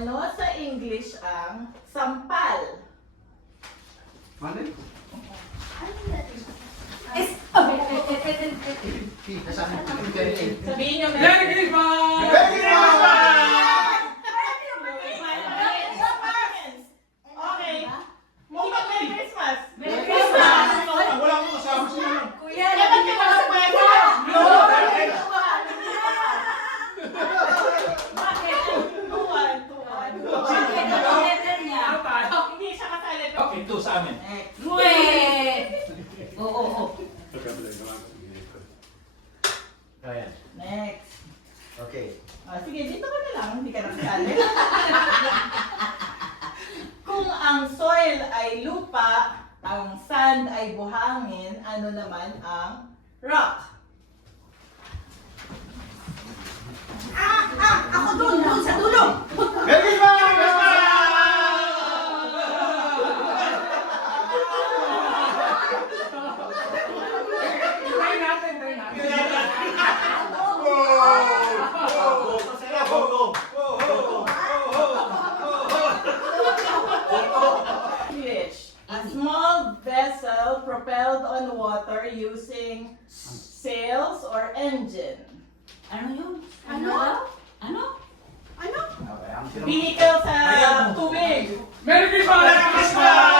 Ano sa English ang sampal? Mali. Sabihin nyo, Merry Christmas! Merry Christmas! Okay. Mukhang Merry Christmas. Merry Christmas! Wala akong kasama sila. Kuya, Eh, ba't ka walang pwede? bakit? Tuwan. Bakit? Anong letter niya? Hindi siya kasali. Okay, 2 sa amin. Wait! Oo. Ayan. Next. Okay. Sige, dito ka na lang. Hindi ka nakasali. Kung ang soil ay lupa, ang sand ay buhangin, ano naman ang rock? Ako doon sa dulo! Merry Christmas! Try natin. English. A small vessel propelled on water using sails or engine. Ano yun? Ano? Ano? Ano? Vehicle sa tubig. Merry Christmas! Merry Christmas!